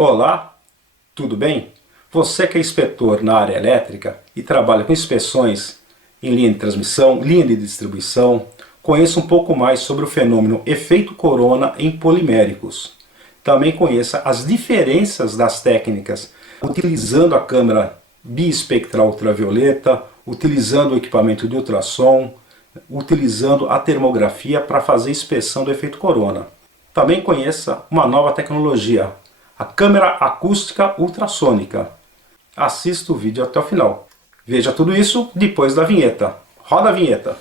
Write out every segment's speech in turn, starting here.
Olá, tudo bem? Você que é inspetor na área elétrica e trabalha com inspeções em linha de transmissão, linha de distribuição, conheça um pouco mais sobre o fenômeno efeito corona em poliméricos. Também conheça as diferenças das técnicas utilizando a câmera biespectral ultravioleta, utilizando o equipamento de ultrassom, utilizando a termografia para fazer inspeção do efeito corona. Também conheça uma nova tecnologia, a câmera acústica ultrassônica. Assista o vídeo até o final. Veja tudo isso depois da vinheta. Roda a vinheta!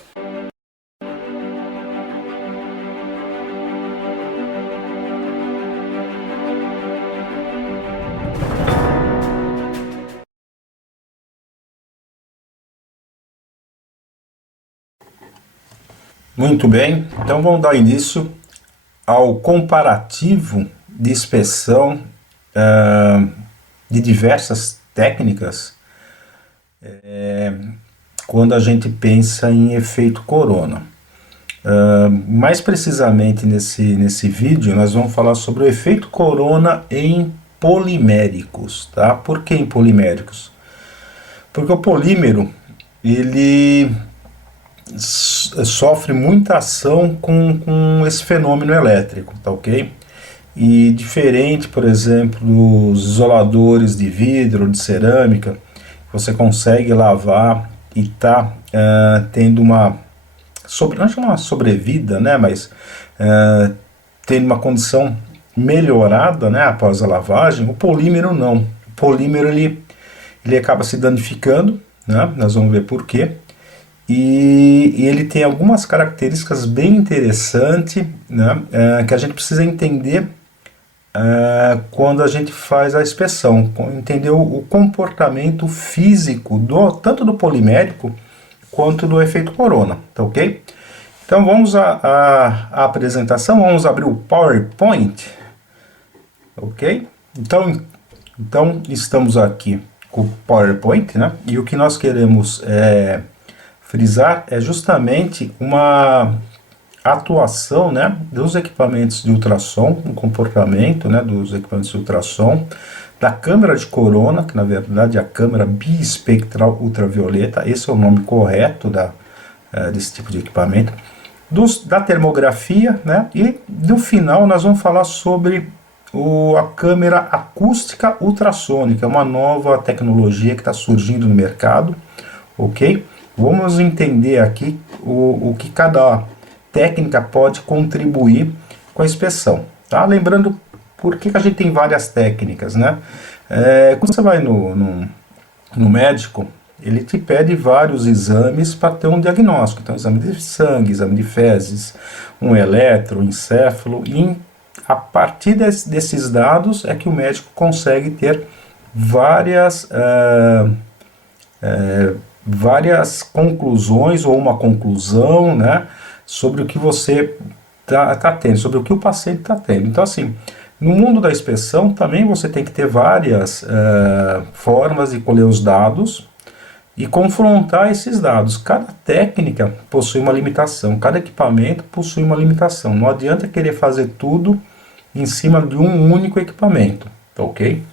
Muito bem, então vamos dar início ao comparativo de inspeção de diversas técnicas quando a gente pensa em efeito corona. Mais precisamente nesse vídeo nós vamos falar sobre o efeito corona em poliméricos, tá? Por que em poliméricos? Porque o polímero ele sofre muita ação com esse fenômeno elétrico, tá ok? E diferente, por exemplo, dos isoladores de vidro, de cerâmica, você consegue lavar e tá tendo uma sobrevida, né? Mas tendo uma condição melhorada, né? Após a lavagem. O polímero não. O polímero ele acaba se danificando, né? Nós vamos ver por quê. E ele tem algumas características bem interessantes, né, que a gente precisa entender quando a gente faz a inspeção, entender o comportamento físico tanto do polimérico quanto do efeito corona, tá ok? Então vamos à apresentação, vamos abrir o PowerPoint, ok? Então estamos aqui com o PowerPoint, né, e o que nós queremos frisar é justamente uma atuação, né, dos equipamentos de ultrassom, um comportamento, né, dos equipamentos de ultrassom, da câmera de corona, que na verdade é a câmera biespectral ultravioleta, esse é o nome correto desse tipo de equipamento, da termografia, né, e no final nós vamos falar sobre a câmera acústica ultrassônica, uma nova tecnologia que está surgindo no mercado, ok? Vamos entender aqui o que cada técnica pode contribuir com a inspeção, tá? Lembrando por que a gente tem várias técnicas, né? Quando você vai no médico, ele te pede vários exames para ter um diagnóstico. Então, exame de sangue, exame de fezes, um eletro, um encéfalo, e a partir desses dados é que o médico consegue ter várias conclusões ou uma conclusão, né, sobre o que você tá tendo, sobre o que o paciente está tendo. Então, assim, no mundo da inspeção também você tem que ter várias formas de colher os dados e confrontar esses dados. Cada técnica possui uma limitação, cada equipamento possui uma limitação. Não adianta querer fazer tudo em cima de um único equipamento, tá ok?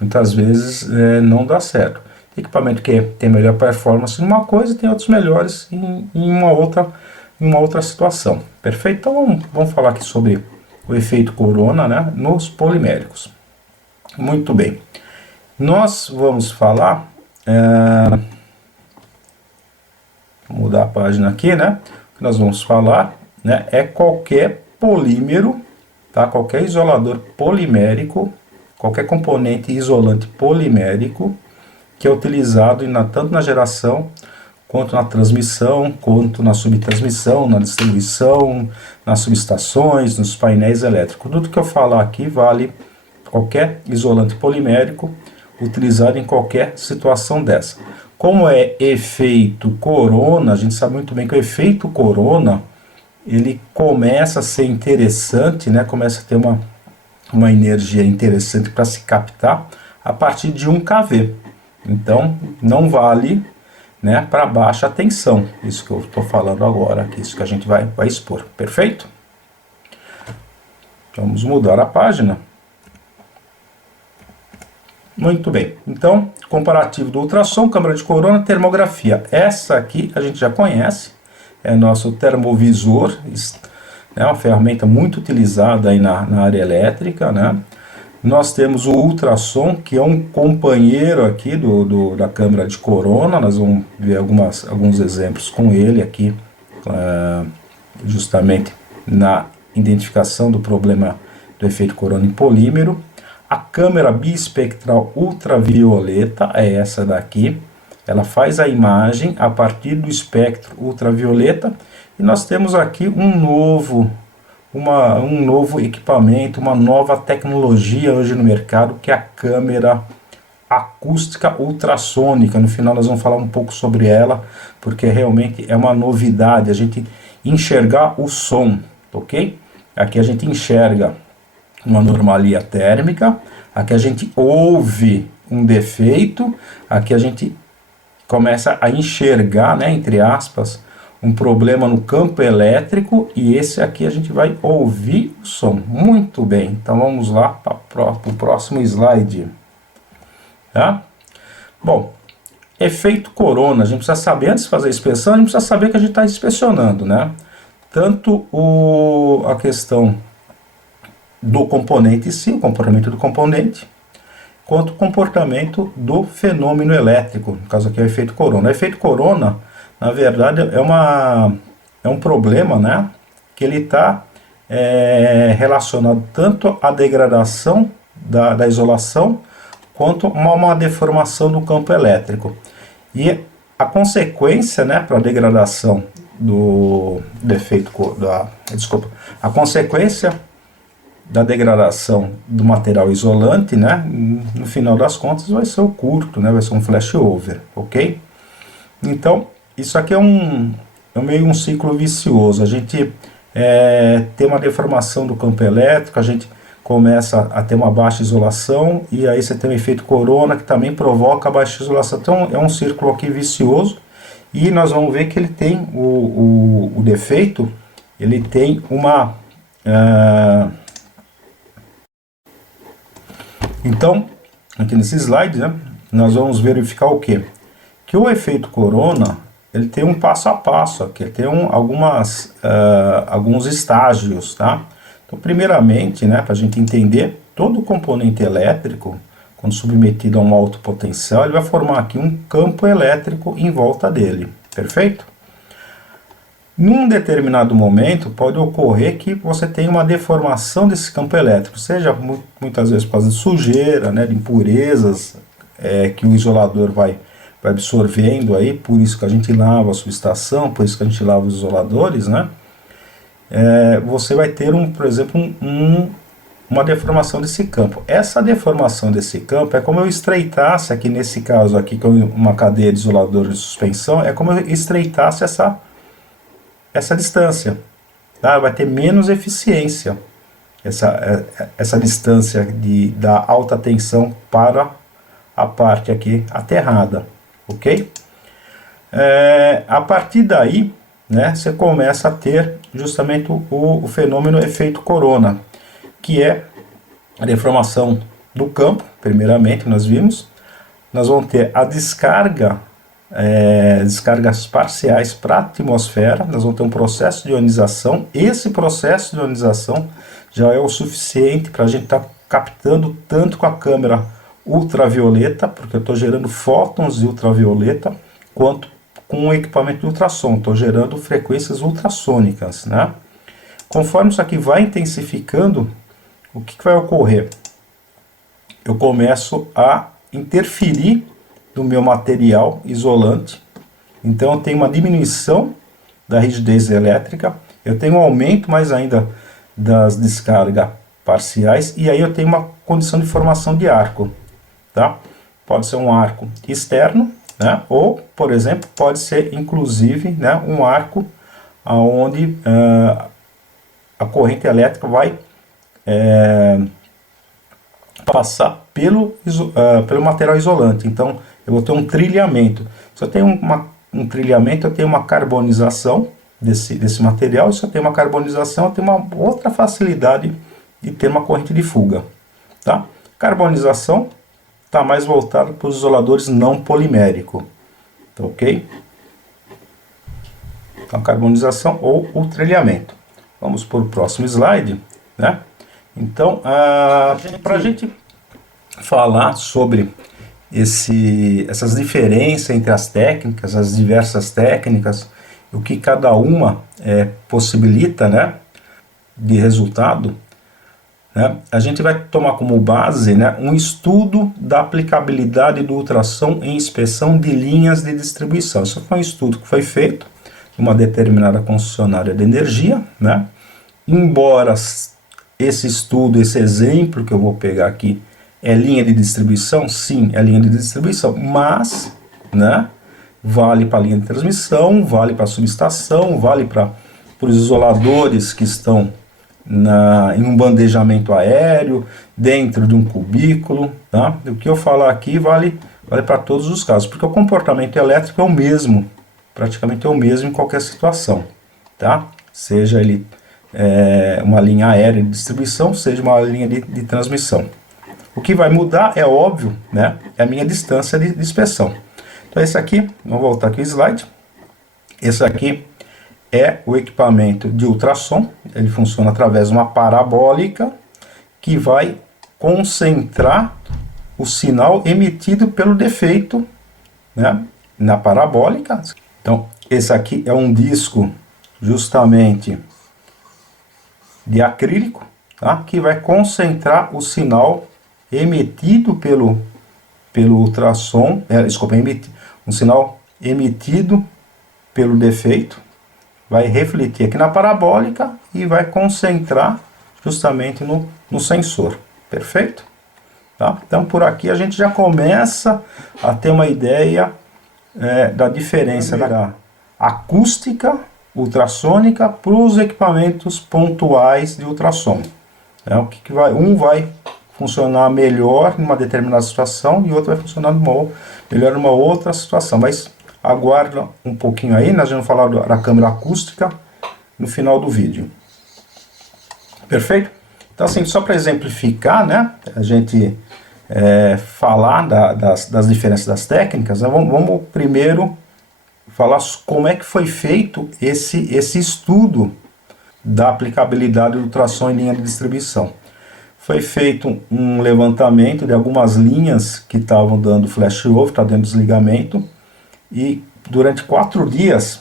Muitas vezes não dá certo. Equipamento que tem melhor performance em uma coisa, tem outros melhores em uma outra situação. Perfeito? Então vamos falar aqui sobre o efeito corona, né, nos poliméricos. Muito bem. Nós vamos falar... vou mudar a página aqui, né? O que nós vamos falar, né, é qualquer polímero, tá? Qualquer isolador polimérico, qualquer componente isolante polimérico que é utilizado tanto na geração, quanto na transmissão, quanto na subtransmissão, na distribuição, nas subestações, nos painéis elétricos. Tudo que eu falar aqui vale qualquer isolante polimérico utilizado em qualquer situação dessa. Como é efeito corona, a gente sabe muito bem que o efeito corona, ele começa a ser interessante, né? Começa a ter uma energia interessante para se captar a partir de 1 kV. Então, não vale, né, para baixa tensão, isso que eu estou falando agora, isso que a gente vai expor, perfeito? Vamos mudar a página. Muito bem, então, comparativo do ultrassom, câmara de corona, termografia. Essa aqui a gente já conhece, é nosso termovisor, é uma ferramenta muito utilizada aí na área elétrica, né? Nós temos o ultrassom, que é um companheiro aqui da câmara de corona, nós vamos ver alguns exemplos com ele aqui, justamente na identificação do problema do efeito corona em polímero. A câmera biespectral ultravioleta é essa daqui. Ela faz a imagem a partir do espectro ultravioleta. E nós temos aqui um novo equipamento, uma nova tecnologia hoje no mercado, que é a câmera acústica ultrassônica. No final nós vamos falar um pouco sobre ela, porque realmente é uma novidade, a gente enxergar o som, ok? Aqui a gente enxerga uma anomalia térmica, aqui a gente ouve um defeito, aqui a gente começa a enxergar, né, entre aspas, um problema no campo elétrico, e esse aqui a gente vai ouvir o som. Muito bem, então vamos lá para o próximo slide. Tá? Bom, efeito corona, a gente precisa saber, antes de fazer a inspeção, a gente precisa saber que a gente está inspecionando, né? Tanto a questão do componente em si, o comportamento do componente, quanto o comportamento do fenômeno elétrico, no caso aqui é o efeito corona. O efeito corona, na verdade, é um problema, né, que ele está relacionado tanto à degradação da isolação, quanto a uma deformação do campo elétrico. E a consequência, né, para a degradação do efeito, a consequência da degradação do material isolante, né, no final das contas vai ser o curto, né, vai ser um flashover, ok? Então, isso aqui é meio um ciclo vicioso. A gente tem uma deformação do campo elétrico, a gente começa a ter uma baixa isolação, e aí você tem um efeito corona que também provoca a baixa isolação. Então é um círculo aqui vicioso, e nós vamos ver que ele tem o defeito, ele tem uma... Então, aqui nesse slide, né, nós vamos verificar o quê? Que o efeito corona, ele tem um passo a passo aqui, ele tem alguns estágios, tá? Então, primeiramente, né, para a gente entender, todo componente elétrico, quando submetido a um alto potencial, ele vai formar aqui um campo elétrico em volta dele, perfeito? Num determinado momento, pode ocorrer que você tenha uma deformação desse campo elétrico, seja muitas vezes por causa de sujeira, né, de impurezas que o isolador vai absorvendo aí, por isso que a gente lava a subestação, por isso que a gente lava os isoladores, né? Você vai ter, por exemplo, uma deformação desse campo. Essa deformação desse campo é como eu estreitasse, aqui nesse caso aqui, com uma cadeia de isoladores de suspensão, é como eu estreitasse essa distância, tá? Vai ter menos eficiência essa distância da alta tensão para a parte aqui aterrada, ok? A partir daí, né, você começa a ter justamente o fenômeno efeito corona, que é a deformação do campo, primeiramente nós vimos. Nós vamos ter a descargas parciais para a atmosfera, nós vamos ter um processo de ionização. Esse processo de ionização já é o suficiente para a gente estar captando tanto com a câmera ultravioleta, porque eu estou gerando fótons de ultravioleta, quanto com o equipamento de ultrassom, estou gerando frequências ultrassônicas, né? Conforme isso aqui vai intensificando, o que vai ocorrer? Eu começo a interferir no meu material isolante, então eu tenho uma diminuição da rigidez elétrica, eu tenho um aumento mais ainda das descargas parciais, e aí eu tenho uma condição de formação de arco, tá? Pode ser um arco externo, né? Ou, por exemplo, pode ser inclusive, né, um arco onde a corrente elétrica vai passar pelo material isolante. Então eu vou ter um trilhamento. Se eu tenho um trilhamento, eu tenho uma carbonização desse material, e se eu tenho uma carbonização, eu tenho uma outra facilidade de ter uma corrente de fuga, tá? Carbonização está mais voltado para os isoladores não polimérico, tá ok? Então, carbonização ou ultralhamento. Vamos para o próximo slide, né? Então, para a gente falar sobre essas diferenças entre as técnicas, as diversas técnicas, o que cada uma possibilita, né, de resultado, né, a gente vai tomar como base, né, um estudo da aplicabilidade do ultrassom em inspeção de linhas de distribuição. Isso foi um estudo que foi feito em uma determinada concessionária de energia, né? Embora esse estudo, esse exemplo que eu vou pegar aqui, é linha de distribuição? Sim, é linha de distribuição, mas, né, vale para a linha de transmissão, vale para a subestação, vale para os isoladores que estão em um bandejamento aéreo, dentro de um cubículo, tá? O que eu falar aqui vale para todos os casos, porque o comportamento elétrico é o mesmo, praticamente é o mesmo em qualquer situação, tá? Seja ele uma linha aérea de distribuição, seja uma linha de transmissão. O que vai mudar, é óbvio, né, é a minha distância de inspeção. Então esse aqui, vamos voltar aqui o slide, esse aqui é o equipamento de ultrassom, ele funciona através de uma parabólica que vai concentrar o sinal emitido pelo defeito, né, na parabólica. Então esse aqui é um disco justamente de acrílico, tá, que vai concentrar o sinal emitido pelo ultrassom, um sinal emitido pelo defeito, vai refletir aqui na parabólica e vai concentrar justamente no sensor, perfeito? Tá? Então por aqui a gente já começa a ter uma ideia da diferença da acústica ultrassônica para os equipamentos pontuais de ultrassom. O que vai funcionar melhor em uma determinada situação e outro vai funcionar melhor numa outra situação, mas aguarda um pouquinho aí, nós vamos falar da câmera acústica no final do vídeo. Perfeito? Então assim, só para exemplificar, né, a gente falar das diferenças das técnicas, né, vamos primeiro falar como é que foi feito esse estudo da aplicabilidade do ultrassom em linha de distribuição. Foi feito um levantamento de algumas linhas que estavam dando flash-over, está dando desligamento, e durante 4 dias,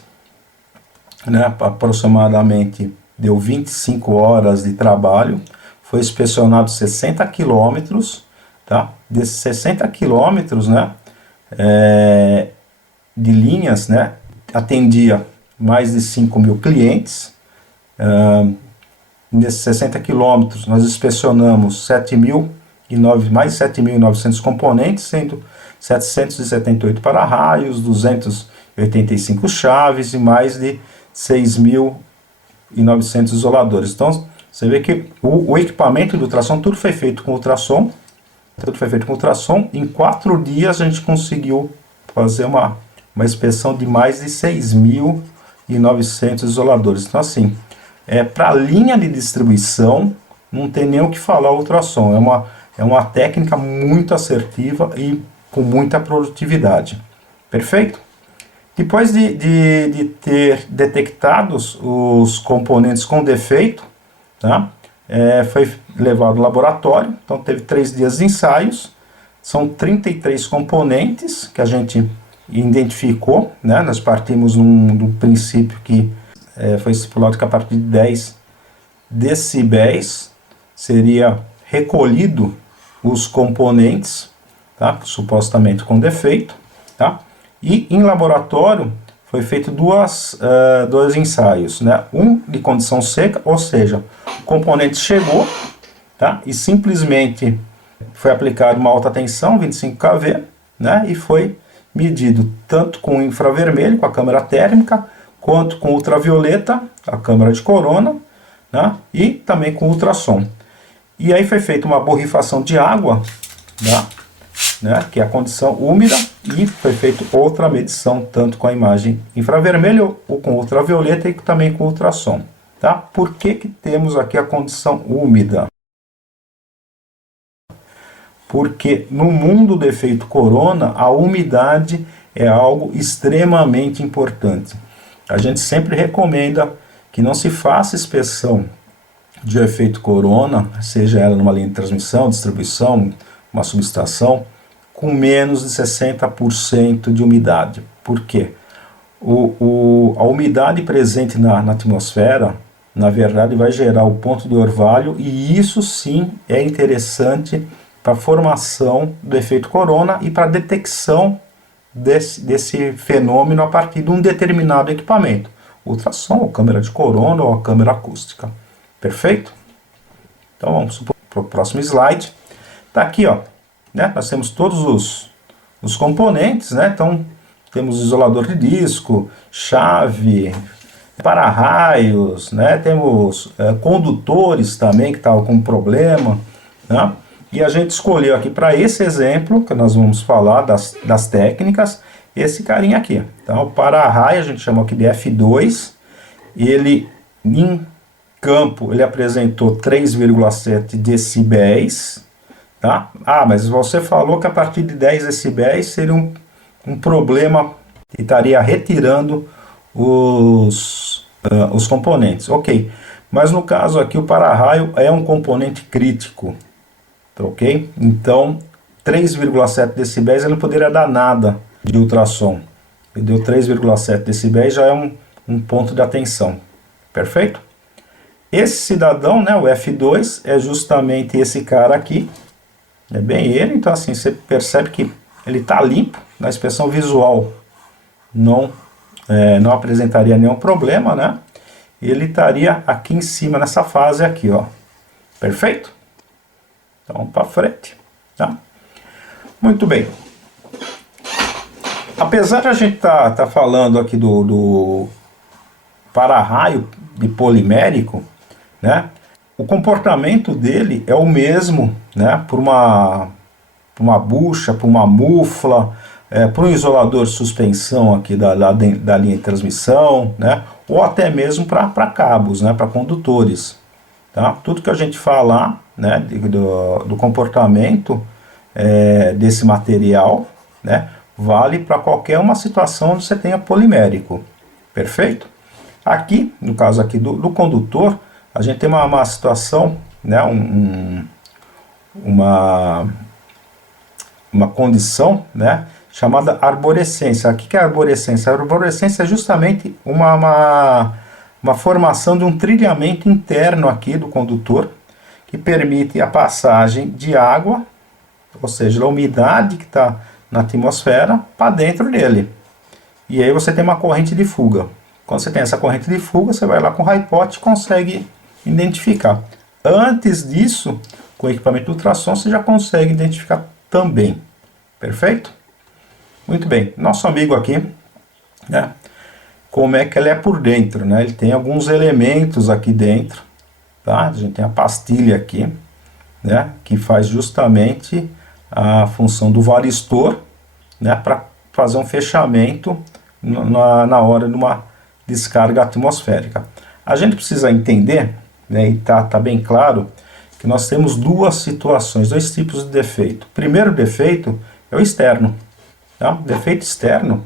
né, aproximadamente deu 25 horas de trabalho, foi inspecionado 60 quilômetros, tá? Desses 60 quilômetros, né, de linhas, né, atendia mais de 5.000 clientes. Nesses 60 quilômetros nós inspecionamos mais 7.900 componentes, sendo 778 para-raios, 285 chaves e mais de 6.900 isoladores. Então você vê que o equipamento de ultrassom, tudo foi feito com ultrassom, Em 4 dias a gente conseguiu fazer uma inspeção de mais de 6.900 isoladores. Então assim, para a linha de distribuição não tem nem o que falar o ultrassom, é uma técnica muito assertiva e com muita produtividade. Perfeito? Depois de ter detectados os componentes com defeito, tá? Foi levado ao laboratório, então teve 3 dias de ensaios, são 33 componentes que a gente identificou, né? Nós partimos do princípio que foi estipulado que a partir de 10 decibéis seria recolhido os componentes, tá? Supostamente com defeito, tá? E em laboratório foi feito dois ensaios, né? Um de condição seca, ou seja, o componente chegou, tá? E simplesmente foi aplicado uma alta tensão, 25 kV, né? E foi medido tanto com infravermelho, com a câmera térmica, quanto com ultravioleta, a câmera de corona, né? E também com ultrassom. E aí foi feita uma borrifação de água, né? Que é a condição úmida, e foi feita outra medição, tanto com a imagem infravermelho, ou com ultravioleta e também com ultrassom. Tá? Por que temos aqui a condição úmida? Porque no mundo do efeito corona, a umidade é algo extremamente importante. A gente sempre recomenda que não se faça inspeção de efeito corona, seja ela numa linha de transmissão, distribuição, uma subestação, com menos de 60% de umidade. Por quê? A umidade presente na atmosfera, na verdade, vai gerar o ponto de orvalho, e isso sim é interessante para a formação do efeito corona e para a detecção desse fenômeno a partir de um determinado equipamento, ultrassom, ou câmera de corona, ou a câmera acústica. Perfeito? Então vamos para o próximo slide. Está aqui, ó, né? Nós temos todos os componentes, né? Então temos isolador de disco, chave, para-raios, né? Temos condutores também que estavam com problema, né? E a gente escolheu aqui para esse exemplo, que nós vamos falar das técnicas, esse carinha aqui. Então, o para-raio a gente chamou aqui de F2, ele em campo ele apresentou 3,7 decibéis, tá? Ah, mas você falou que a partir de 10 decibéis seria um problema e estaria retirando os componentes. Ok, mas no caso aqui o para-raio é um componente crítico. Ok? Então, 3,7 decibéis ele não poderia dar nada de ultrassom. Ele deu 3,7 decibéis, já é um ponto de atenção. Perfeito? Esse cidadão, né, o F2, é justamente esse cara aqui. É bem ele, então assim, você percebe que ele está limpo, na inspeção visual não apresentaria nenhum problema, né? Ele estaria aqui em cima, nessa fase aqui, ó. Perfeito? Então, para frente, tá? Muito bem. Apesar de a gente tá falando aqui do para-raio de polimérico, né? O comportamento dele é o mesmo, né? Por uma bucha, por uma mufla, por um isolador de suspensão aqui da linha de transmissão, né? Ou até mesmo para cabos, né? Para condutores. Tá? Tudo que a gente falar, né, do comportamento desse material, né, vale para qualquer uma situação onde você tenha polimérico. Perfeito? Aqui, no caso aqui do condutor, a gente tem uma situação, né, uma condição, né, chamada arborescência. O que é arborescência? A arborescência é justamente uma formação de um trilhamento interno aqui do condutor, que permite a passagem de água, ou seja, a umidade que está na atmosfera, para dentro dele. E aí você tem uma corrente de fuga. Quando você tem essa corrente de fuga, você vai lá com o HiPOT e consegue identificar. Antes disso, com o equipamento de ultrassom, você já consegue identificar também. Perfeito? Muito bem. Nosso amigo aqui, né? Como é que ele é por dentro, né? Ele tem alguns elementos aqui dentro, tá? A gente tem a pastilha aqui, né? Que faz justamente a função do varistor, né? Para fazer um fechamento na hora de uma descarga atmosférica. A gente precisa entender, né? E tá bem claro que nós temos duas situações, dois tipos de defeito. O primeiro defeito é o externo, tá? O defeito externo,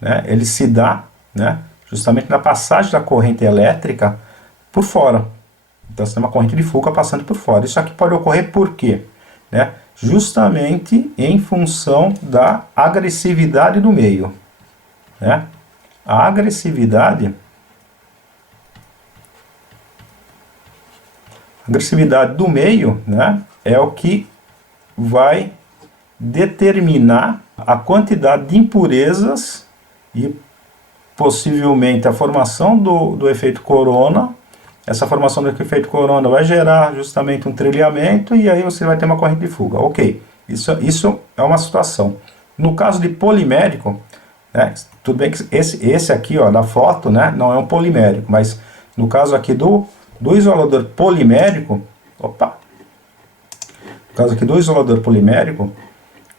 né? Ele se dá, né, justamente na passagem da corrente elétrica por fora. Então você tem uma corrente de fuga passando por fora. Isso aqui pode ocorrer por quê? Né? Justamente em função da agressividade do meio. Né? A agressividade do meio, né, é o que vai determinar a quantidade de impurezas e possivelmente a formação do efeito corona. Essa formação do efeito corona vai gerar justamente um trilhamento e aí você vai ter uma corrente de fuga. Ok, isso é uma situação. No caso de polimérico, né, tudo bem que esse aqui, ó, da foto, né, não é um polimérico, mas no caso aqui do isolador polimérico, no caso aqui do isolador polimérico,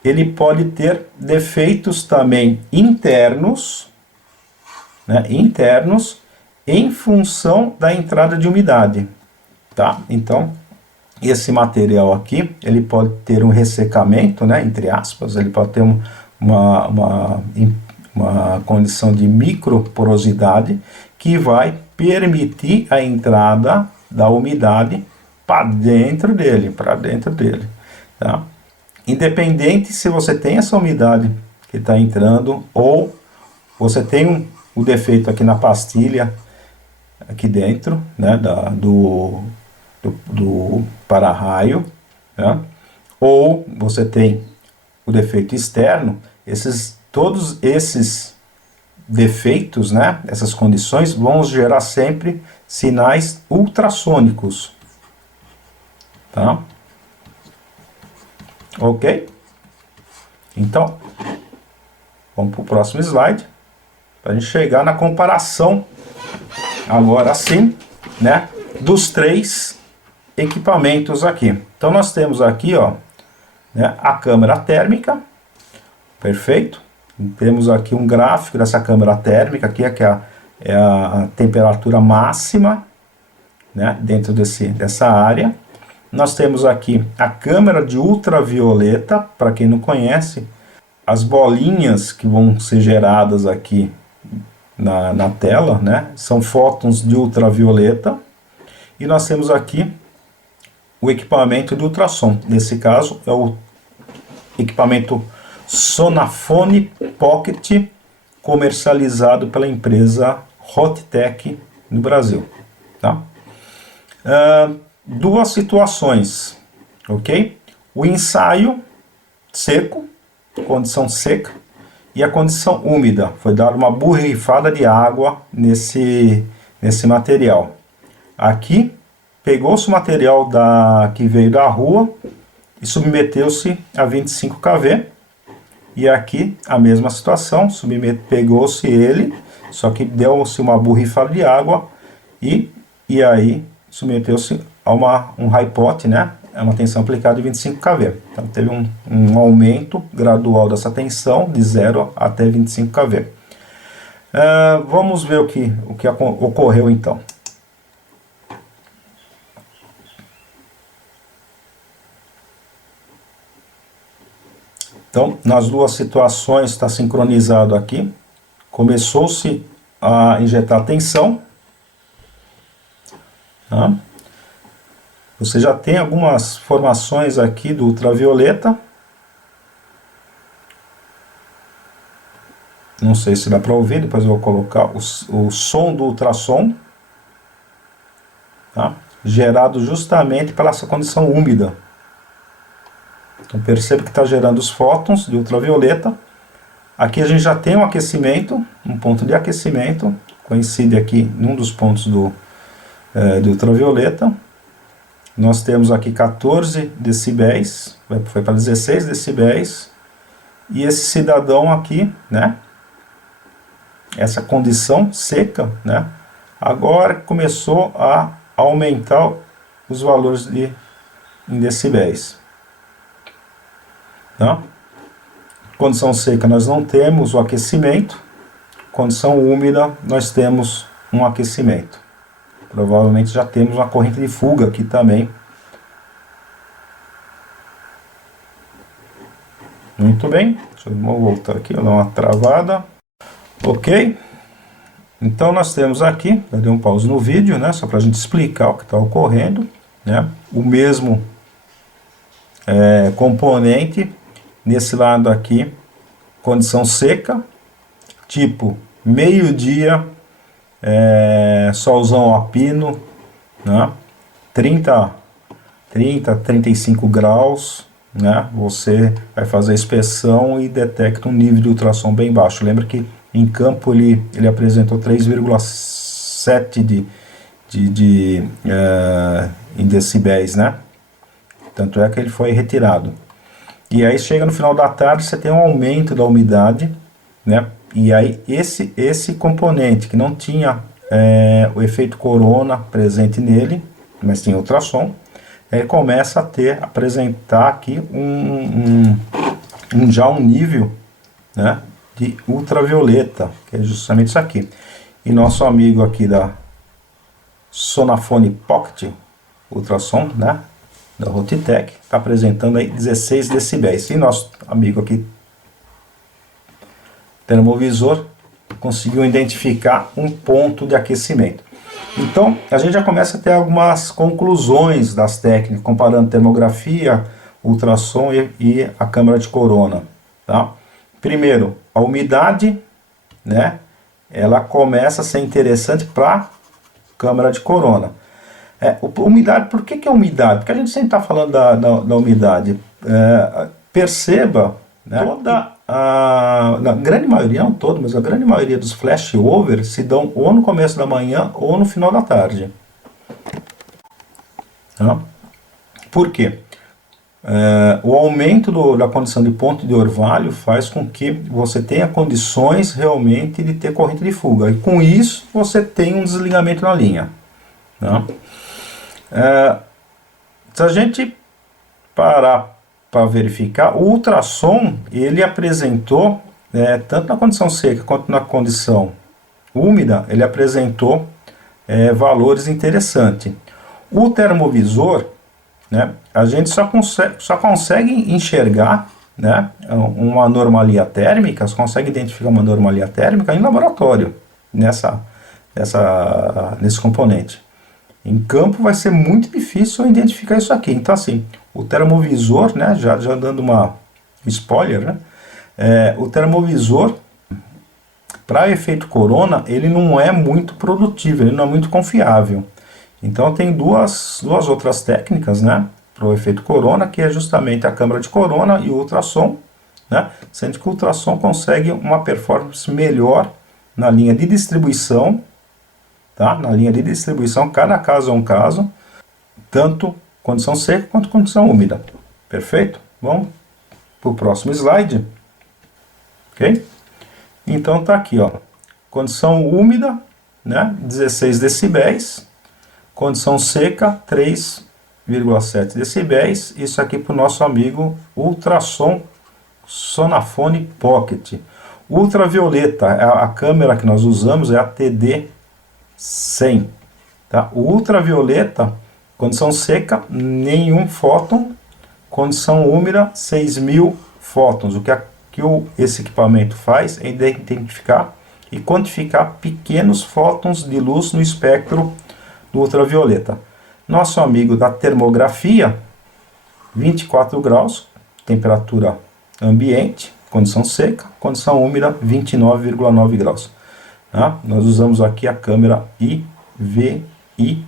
ele pode ter defeitos também internos, né, em função da entrada de umidade, tá? Então, esse material aqui, ele pode ter um ressecamento, né, entre aspas, ele pode ter uma condição de microporosidade que vai permitir a entrada da umidade para dentro dele, tá? Independente se você tem essa umidade que está entrando ou você tem o defeito aqui na pastilha, aqui dentro, né, do para-raio, né, ou você tem o defeito externo, todos esses defeitos, né, essas condições vão gerar sempre sinais ultrassônicos, tá? Ok? Então, vamos para o próximo slide, para a gente chegar na comparação, agora sim, né, dos 3 equipamentos aqui. Então nós temos aqui, ó, né, a câmera térmica, perfeito. Temos aqui um gráfico dessa câmera térmica aqui, que é a temperatura máxima, né, dentro dessa área. Nós temos aqui a câmera de ultravioleta, para quem não conhece, as bolinhas que vão ser geradas aqui na tela, né, são fótons de ultravioleta. E nós temos aqui o equipamento de ultrassom. Nesse caso é o equipamento Sonafone Pocket, comercializado pela empresa Hotech no Brasil, tá? Duas situações, ok? O ensaio seco, condição seca, e a condição úmida. Foi dada uma borrifada de água nesse material. Aqui pegou-se o material que veio da rua e submeteu-se a 25 kV. E aqui a mesma situação, pegou-se ele, só que deu-se uma borrifada de água e aí submeteu-se a um high pot, né? É uma tensão aplicada de 25 kV. Então teve um aumento gradual dessa tensão de 0 até 25 kV. Vamos ver o que ocorreu então. Então, nas duas situações está sincronizado aqui. Começou-se a injetar tensão, tá? Você já tem algumas formações aqui do ultravioleta. Não sei se dá para ouvir, depois eu vou colocar o som do ultrassom, tá? Gerado justamente pela essa condição úmida. Então percebe que está gerando os fótons de ultravioleta. Aqui a gente já tem um aquecimento, um ponto de aquecimento, coincide aqui num dos pontos de ultravioleta. Nós temos aqui 14 decibéis, foi para 16 decibéis. E esse cidadão aqui, né, essa condição seca, né, agora começou a aumentar os valores em decibéis. Tá? Condição seca nós não temos o aquecimento, condição úmida nós temos um aquecimento. Provavelmente já temos uma corrente de fuga aqui também. Muito bem, deixa eu voltar aqui, eu dar uma travada. Ok, então nós temos aqui, eu dei um pause no vídeo, né, só para a gente explicar o que está ocorrendo, né, o mesmo componente. Nesse lado aqui, condição seca, tipo meio-dia, solzão a pino, né? 35 graus, né? Você vai fazer a inspeção e detecta um nível de ultrassom bem baixo. Lembra que em campo ele apresentou 3,7 em decibéis, né? Tanto é que ele foi retirado. E aí chega no final da tarde, você tem um aumento da umidade, né? E aí esse componente que não tinha o efeito corona presente nele, mas tinha ultrassom, ele começa a apresentar aqui já um nível, né, de ultravioleta, que é justamente isso aqui. E nosso amigo aqui da Sonafone Pocket ultrassom, né, da Rotitec, está apresentando aí 16 decibéis. E nosso amigo aqui, termovisor, conseguiu identificar um ponto de aquecimento. Então, a gente já começa a ter algumas conclusões das técnicas, comparando termografia, ultrassom e a câmara de corona. Tá? Primeiro, a umidade, né, ela começa a ser interessante para a câmara de corona. Umidade, por que é umidade? Porque a gente sempre está falando da umidade. Perceba, né, na grande maioria, não todo, mas a grande maioria dos flashovers se dão ou no começo da manhã ou no final da tarde. Tá? Por quê? O aumento da condição de ponto de orvalho faz com que você tenha condições realmente de ter corrente de fuga. E com isso você tem um desligamento na linha. Tá? Se a gente parar para verificar, o ultrassom ele apresentou, tanto na condição seca quanto na condição úmida, ele apresentou valores interessantes. O termovisor, né, a gente só consegue enxergar, né, uma anomalia térmica, só consegue identificar uma anomalia térmica em laboratório, nesse componente. Em campo vai ser muito difícil identificar isso aqui. Então assim, o termovisor, né, já dando uma spoiler, né, o termovisor, para efeito corona, ele não é muito produtivo, ele não é muito confiável. Então tem duas outras técnicas, né, para o efeito corona, que é justamente a câmara de corona e o ultrassom, né, sendo que o ultrassom consegue uma performance melhor na linha de distribuição, tá? Na linha de distribuição, cada caso é um caso, tanto condição seca quanto condição úmida. Perfeito? Vamos para o próximo slide. Ok? Então tá aqui, ó. Condição úmida, né? 16 decibéis. Condição seca, 3,7 decibéis. Isso aqui para o nosso amigo ultrassom Sonafone Pocket. Ultravioleta, a câmera que nós usamos é a TD100. Tá? O ultravioleta, condição seca, nenhum fóton. Condição úmida, 6.000 fótons. O que esse equipamento faz é identificar e quantificar pequenos fótons de luz no espectro do ultravioleta. Nosso amigo da termografia, 24 graus, temperatura ambiente, condição seca, condição úmida, 29,9 graus. Tá? Nós usamos aqui a câmera IVI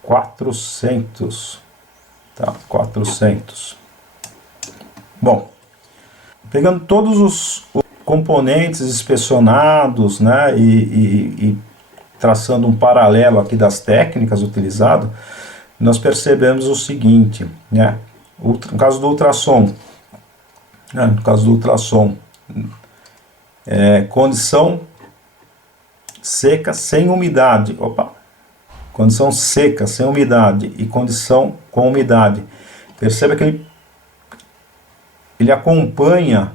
400. Tá? 400. Bom, pegando todos os componentes inspecionados, né, e traçando um paralelo aqui das técnicas utilizadas, nós percebemos o seguinte, né, no caso do ultrassom, condição seca sem umidade, condição seca sem umidade e condição com umidade. Perceba que ele acompanha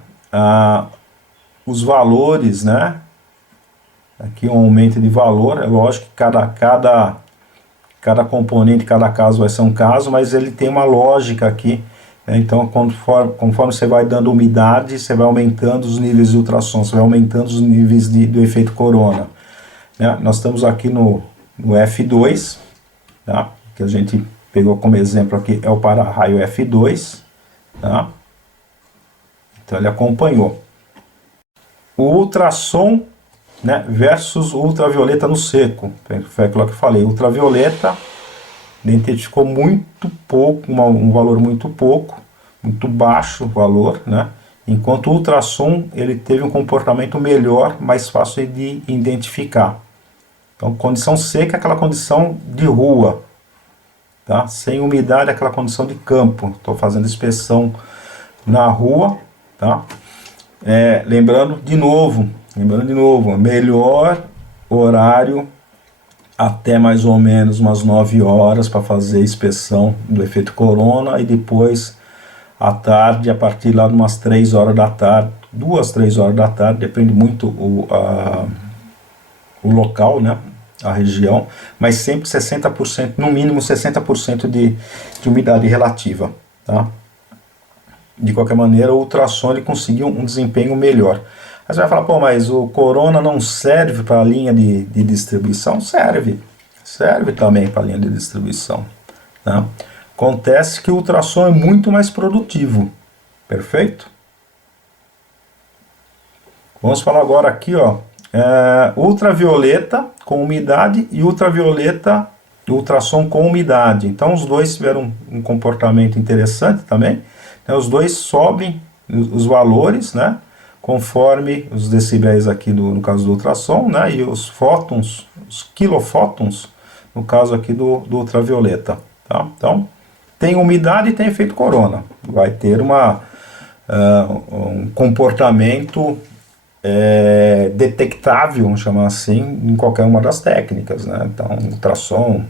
os valores, né? Aqui um aumento de valor, é lógico que cada componente, cada caso vai ser um caso, mas ele tem uma lógica aqui, né? Então conforme você vai dando umidade, você vai aumentando os níveis de ultrassom, você vai aumentando os níveis do efeito corona, né? Nós estamos aqui no F2, tá? Que a gente pegou como exemplo aqui, é o para-raio F2, tá? Então ele acompanhou. O ultrassom, né, versus o ultravioleta no seco. Foi aquilo que eu falei. Ultravioleta identificou muito pouco, um valor muito baixo valor, né? Enquanto o ultrassom ele teve um comportamento melhor, mais fácil de identificar. Então, condição seca é aquela condição de rua, tá? Sem umidade é aquela condição de campo. Estou fazendo inspeção na rua, tá? Lembrando de novo, melhor horário até mais ou menos umas 9 horas para fazer a inspeção do efeito corona, e depois à tarde, a partir lá de umas 3 horas da tarde, 2, 3 horas da tarde, depende muito o local, né? a região, mas sempre 60%, no mínimo 60% de umidade relativa, tá? De qualquer maneira, o ultrassom ele conseguiu um desempenho melhor. Aí você vai falar, pô, mas o Corona não serve para a linha de distribuição? Serve também para a linha de distribuição, né? Acontece que o ultrassom é muito mais produtivo, perfeito? Vamos falar agora aqui, ó, ultravioleta com umidade e ultravioleta, ultrassom com umidade. Então os dois tiveram um comportamento interessante também, né? Os dois sobem os valores, né, conforme os decibéis aqui no caso do ultrassom, né, e os fótons, os quilofótons, no caso aqui do ultravioleta. Tá? Então tem umidade e tem efeito Corona. Vai ter um comportamento detectável, vamos chamar assim, em qualquer uma das técnicas, né? Então, ultrassom,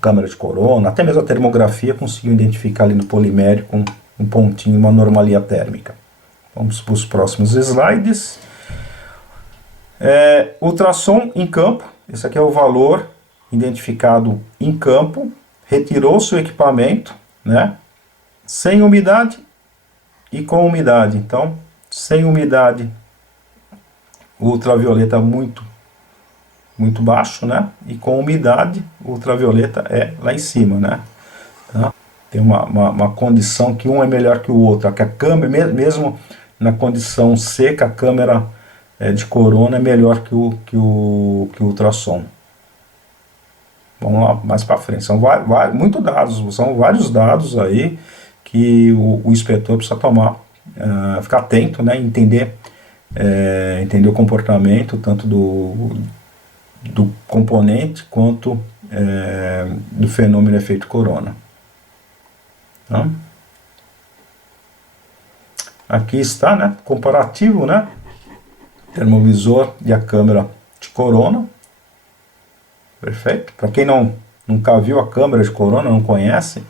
câmera de Corona, até mesmo a termografia conseguiu identificar ali no polimérico um pontinho, uma anomalia térmica. Vamos para os próximos slides. Ultrassom em campo, esse aqui é o valor identificado em campo, retirou-se o equipamento, né? Sem umidade e com umidade. Então, sem umidade, o ultravioleta muito baixo, né? E com umidade, o ultravioleta é lá em cima, né? Tá? Tem uma condição que um é melhor que o outro. Que a câmera, mesmo na condição seca, a câmera de Corona é melhor que o ultrassom. Vamos lá, mais para frente. São muitos dados, são vários dados aí que o inspetor precisa tomar, ficar atento, né? Entender o comportamento tanto do componente quanto do fenômeno efeito Corona. Tá? Aqui está, né, comparativo, né, termovisor e a câmera de Corona. Perfeito? Para quem nunca viu a câmera de Corona, não conhece,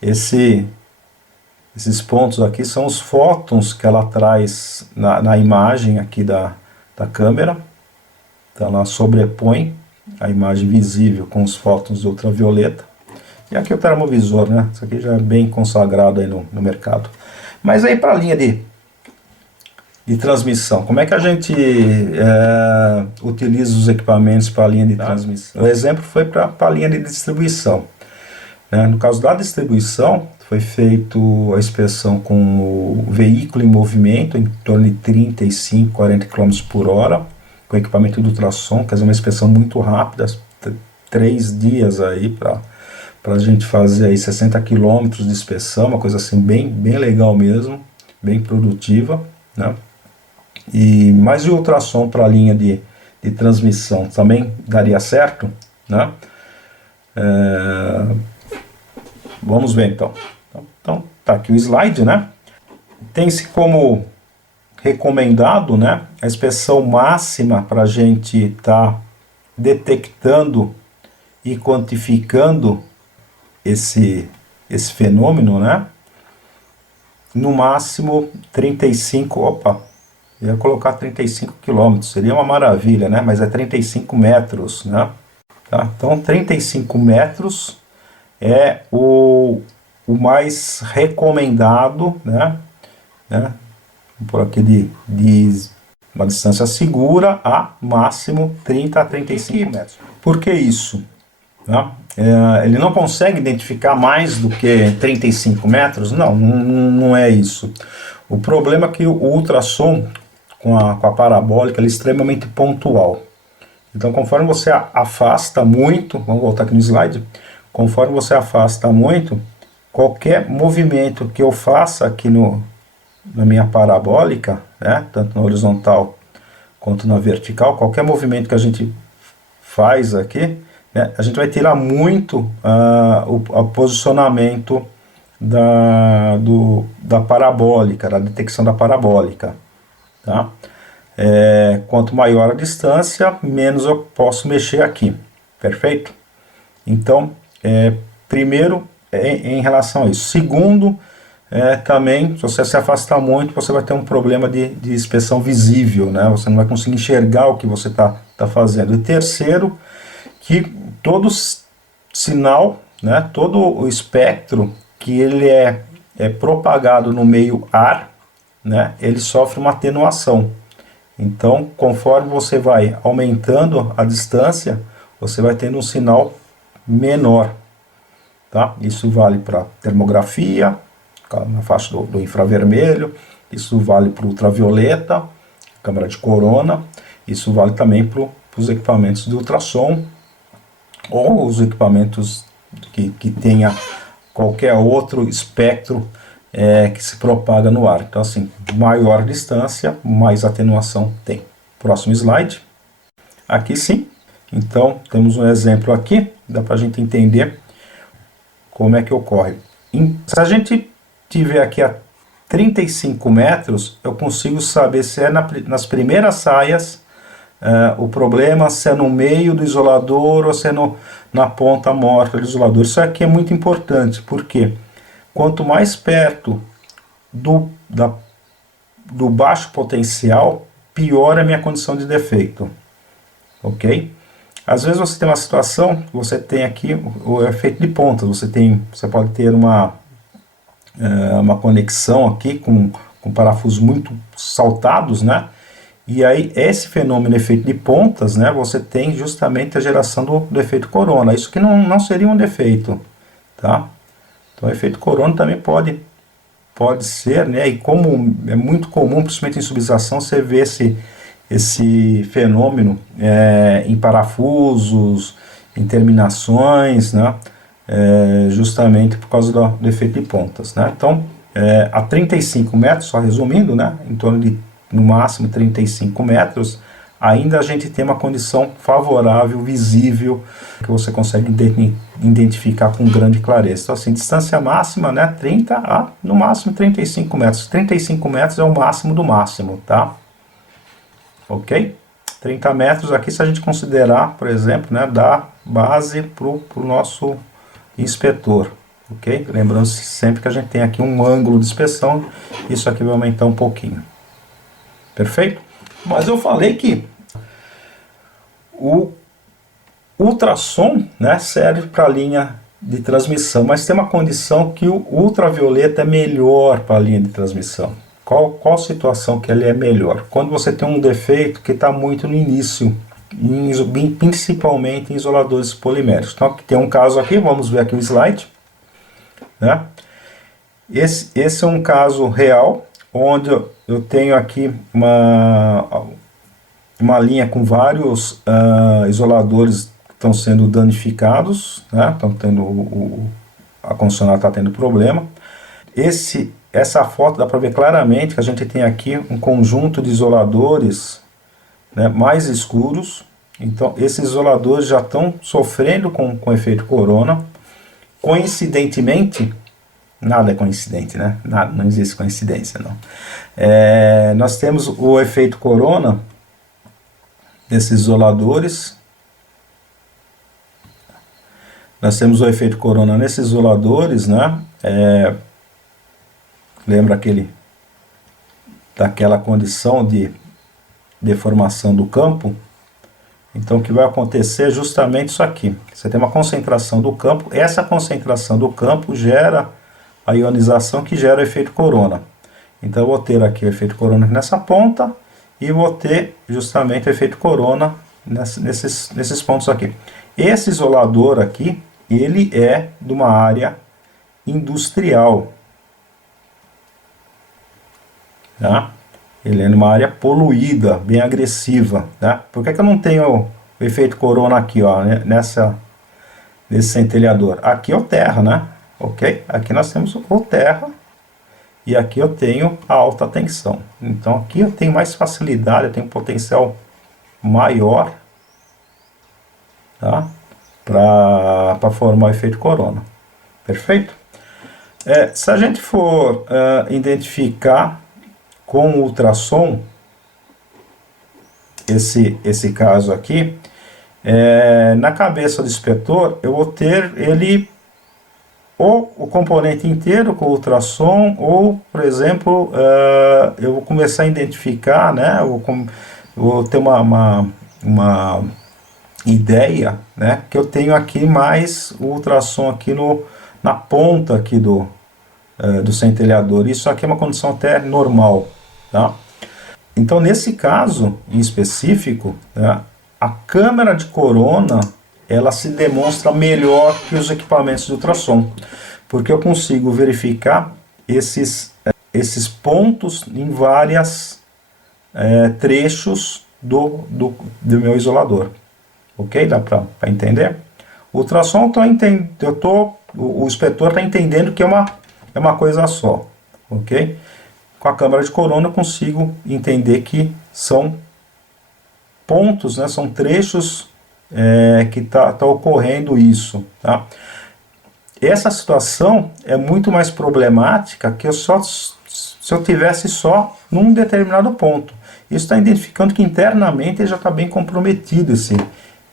esses pontos aqui são os fótons que ela traz na imagem aqui da câmera. Então ela sobrepõe a imagem visível com os fótons de ultravioleta. E aqui o termovisor, né? Isso aqui já é bem consagrado aí no mercado. Mas aí para a linha de transmissão, como é que a gente utiliza os equipamentos para a linha de transmissão? O exemplo foi para a linha de distribuição, né? No caso da distribuição, foi feito a inspeção com o veículo em movimento, em torno de 35, 40 km por hora, com equipamento de ultrassom, quer dizer, uma inspeção muito rápida, 3 dias aí para a gente fazer aí 60 km de inspeção, uma coisa assim bem legal mesmo, bem produtiva, né? Mas e o ultrassom para a linha de transmissão também daria certo, né? Vamos ver então. Então tá aqui o slide, né? Tem-se como recomendado, né, a inspeção máxima para a gente estar detectando e quantificando esse fenômeno, né? No máximo 35, eu ia colocar 35 km, seria uma maravilha, né? Mas é 35 metros, né? Tá? Então 35 metros é o mais recomendado, né? Por aqui de uma distância segura a máximo 30 a 35 metros. Por que isso? Né? Ele não consegue identificar mais do que 35 metros? Não é isso. O problema é que o ultrassom com a parabólica ele é extremamente pontual. Então, conforme você afasta muito, vamos voltar aqui no slide, conforme você afasta muito, qualquer movimento que eu faça aqui na minha parabólica, né, tanto na horizontal quanto na vertical, qualquer movimento que a gente faz aqui, né, a gente vai tirar muito o posicionamento da parabólica, da detecção da parabólica. Tá? Quanto maior a distância, menos eu posso mexer aqui. Perfeito? Então, primeiro, em relação a isso. Segundo, também, se você se afastar muito, você vai ter um problema de inspeção visível, né? Você não vai conseguir enxergar o que você tá fazendo. E terceiro, que todo sinal, né, todo o espectro que ele é propagado no meio ar, né, ele sofre uma atenuação. Então, conforme você vai aumentando a distância, você vai tendo um sinal menor. Tá? Isso vale para termografia, na faixa do infravermelho, isso vale para o ultravioleta, câmera de corona, isso vale também para os equipamentos de ultrassom, ou os equipamentos que tenha qualquer outro espectro que se propaga no ar. Então, assim, maior distância, mais atenuação tem. Próximo slide. Aqui sim. Então, temos um exemplo aqui, dá para a gente entender como é que ocorre. Se a gente tiver aqui a 35 metros, eu consigo saber se é nas primeiras saias o problema, se é no meio do isolador ou se é na ponta morta do isolador. Isso aqui é muito importante, porque quanto mais perto do baixo potencial, pior é a minha condição de defeito. Ok? Às vezes você tem uma situação, você tem aqui o efeito de pontas, você pode ter uma conexão aqui com parafusos muito saltados, né? E aí esse fenômeno efeito de pontas, né, você tem justamente a geração do efeito corona. Isso que não seria um defeito, tá? Então o efeito corona também pode ser, né, e como é muito comum, principalmente em subização, você vê esse fenômeno em parafusos, em terminações, né, justamente por causa do efeito de pontas, né? Então, a 35 metros, só resumindo, né, em torno de, no máximo, 35 metros, ainda a gente tem uma condição favorável, visível, que você consegue identificar com grande clareza. Então, assim, distância máxima, né, 30 a, no máximo, 35 metros. 35 metros é o máximo do máximo, tá? Ok? 30 metros aqui, se a gente considerar, por exemplo, né, da base para o nosso inspetor, ok? Lembrando sempre que a gente tem aqui um ângulo de inspeção, isso aqui vai aumentar um pouquinho. Perfeito? Mas eu falei que o ultrassom, né, serve para a linha de transmissão, mas tem uma condição que o ultravioleta é melhor para a linha de transmissão. Qual situação que ele é melhor? Quando você tem um defeito que está muito no início, principalmente em isoladores poliméricos. Então aqui tem um caso aqui, vamos ver aqui o slide, né? Esse é um caso real, onde eu tenho aqui uma linha com vários isoladores que estão sendo danificados, né? Estão tendo a concessionária está tendo problema. Essa foto dá para ver claramente que a gente tem aqui um conjunto de isoladores, né, mais escuros. Então esses isoladores já estão sofrendo com efeito corona. Coincidentemente, nada é coincidente, né? Nada, não existe coincidência, não. Nós temos o efeito corona desses isoladores. Nós temos o efeito corona nesses isoladores, né? Lembra daquela condição de deformação do campo? Então o que vai acontecer é justamente isso aqui. Você tem uma concentração do campo, essa concentração do campo gera a ionização que gera o efeito corona. Então eu vou ter aqui o efeito corona nessa ponta e vou ter justamente o efeito corona nesses pontos aqui. Esse isolador aqui, ele é de uma área industrial. Tá? Ele é numa área poluída, bem agressiva. Tá? Por que eu não tenho o efeito corona aqui, ó, nesse centelhador? Aqui é o terra, né? Ok? Aqui nós temos o terra e aqui eu tenho a alta tensão. Então aqui eu tenho mais facilidade, eu tenho um potencial maior, tá? Para formar o efeito corona. Perfeito? Se a gente for identificar com o ultrassom esse caso aqui, na cabeça do inspetor eu vou ter ele ou o componente inteiro com ultrassom, ou, por exemplo, eu vou começar a identificar, né, vou ter uma ideia, né, que eu tenho aqui mais o ultrassom aqui na ponta aqui do centelhador. Isso aqui é uma condição até normal, tá? Então, nesse caso em específico, né, a câmera de corona ela se demonstra melhor que os equipamentos de ultrassom, porque eu consigo verificar esses pontos em vários trechos do meu isolador. Ok? Dá para entender? O ultrassom o inspetor está entendendo que é uma coisa só. Ok? Com a câmera de corona eu consigo entender que são pontos, né, são trechos que tá ocorrendo isso. Tá? Essa situação é muito mais problemática que se eu tivesse só num determinado ponto. Isso está identificando que internamente já está bem comprometido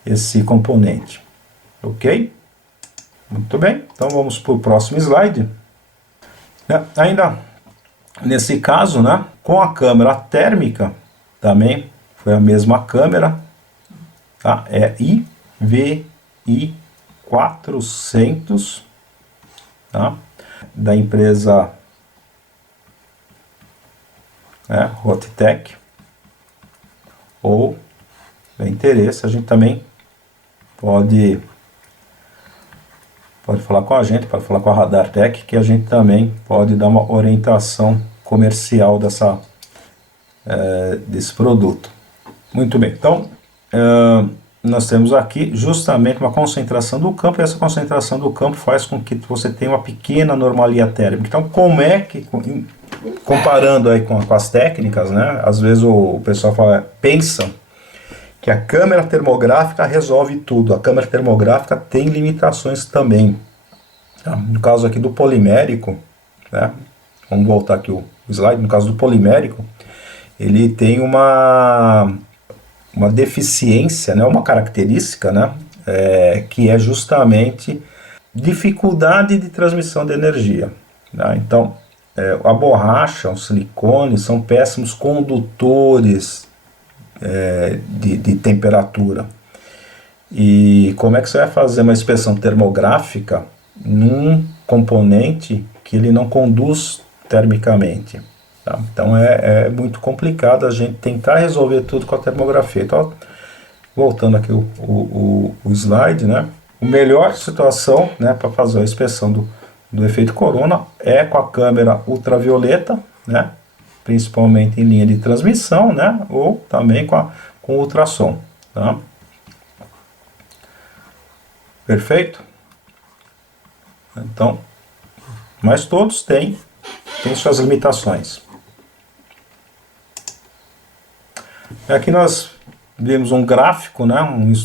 esse componente. Ok? Muito bem, então vamos para o próximo slide. Ainda nesse caso, né, com a câmera térmica, também foi a mesma câmera, tá? É IVI 400, tá? Da empresa Rotec, ou de interesse, a gente também pode falar com a gente, pode falar com a Radartec, que a gente também pode dar uma orientação comercial desse produto. Muito bem, então nós temos aqui justamente uma concentração do campo, e essa concentração do campo faz com que você tenha uma pequena anomalia térmica. Então, como é que, comparando aí com as técnicas, né, às vezes o pessoal pensa que a câmera termográfica resolve tudo. A câmera termográfica tem limitações também. Tá? No caso aqui do polimérico, né, vamos voltar aqui o slide, no caso do polimérico, ele tem uma deficiência, né, uma característica, né, que é justamente dificuldade de transmissão de energia. Tá? Então, a borracha, o silicone são péssimos condutores de temperatura. E como é que você vai fazer uma inspeção termográfica num componente que ele não conduz termicamente? Tá? Então é muito complicado a gente tentar resolver tudo com a termografia. Então, voltando aqui o slide, né? A melhor situação, né, para fazer a inspeção do efeito corona é com a câmera ultravioleta, né, principalmente em linha de transmissão, né, ou também com ultrassom. Tá? Perfeito? Então, mas todos têm suas limitações. Aqui nós vemos um gráfico, né,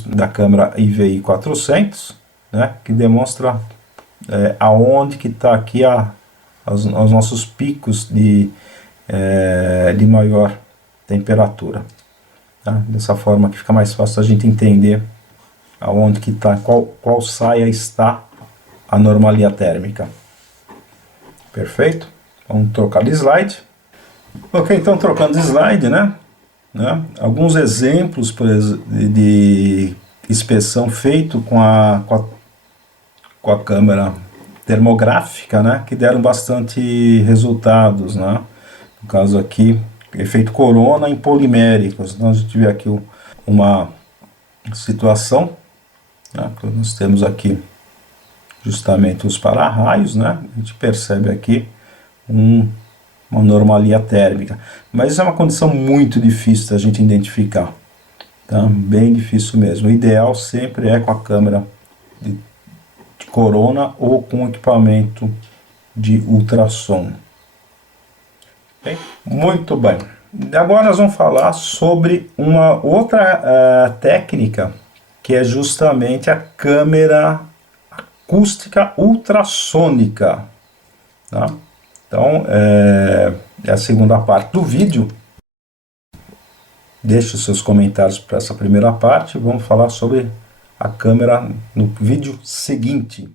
da câmera IVI 400, né, que demonstra aonde que está aqui os nossos picos de maior temperatura. Tá? Dessa forma que fica mais fácil a gente entender aonde que está, qual saia está a anomalia térmica. Perfeito? Vamos trocar de slide. Ok, então trocando de slide, né? Alguns exemplos de inspeção feito com a câmera termográfica, né, que deram bastante resultados, né? No caso aqui, efeito corona em poliméricos. Então a gente vê aqui uma situação, né, que nós temos aqui justamente os para-raios, né? A gente percebe aqui uma anomalia térmica, mas isso é uma condição muito difícil da gente identificar, tá? Bem difícil mesmo. O ideal sempre é com a câmera de corona ou com equipamento de ultrassom. Okay? Muito bem. Agora nós vamos falar sobre uma outra técnica, que é justamente a câmera acústica ultrassônica. Tá? Então, é a segunda parte do vídeo. Deixe os seus comentários para essa primeira parte. Vamos falar sobre a câmera no vídeo seguinte.